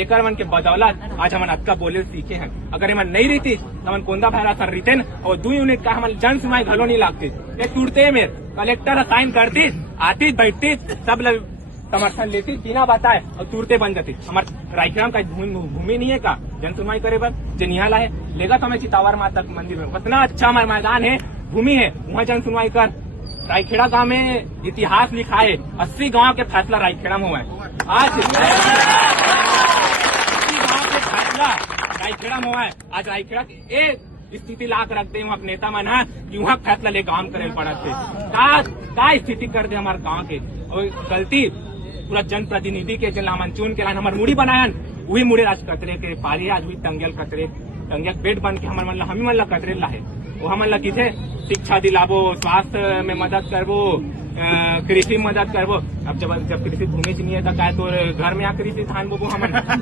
लेकर मन के बदौलत आज हमन अतका बोले सीखे हैं। अगर हमन नहीं रहती तो हमन कोंदा फैला सर रहते न और 2 यूनिट का हमन जन सुनवाई घलो नहीं लागती। ये टूटते मेरे कलेक्टर साइन करती आती बैठती सब लोग समर्थन लेती बिना बताए और तुरते बन जाती। हमारे रायखेड़ा का भूमि नहीं है का जन सुनवाई करे पर जो निहाला है लेगा तो हमें चितावर माता मंदिर में इतना अच्छा हमारा मैदान है भूमि है वहाँ जन सुनवाई कर। रायखेड़ा गांव में इतिहास लिखा है 80 गांव के फैसला रायखेड़ा में हुआ है। आज 80 गांव के फैसला रायखेड़ा में हुआ है। आज रायखेड़ा एक स्थिति ला कर रखते वहाँ नेता मन है कि वहाँ फैसला ले काम करे पड़ा थे का स्थिति कर दे हमारे गाँव के और गलती पूरा जनप्रतिनिधि के जन हमन चुन के लाइन हमारे मुड़ी बनायन वही मुड़े आज कतरे के पारी आज हुई टंगियल पेट बन के हमारे मन हमी मन ला कतरे ला है वो हमन ला किसे शिक्षा दिलाबो स्वास्थ्य में मदद करबो कृषि में मदद करबो। अब जब कृषि भूमि नहीं है तो क्या तो घर में कृषि धान बोबो हमन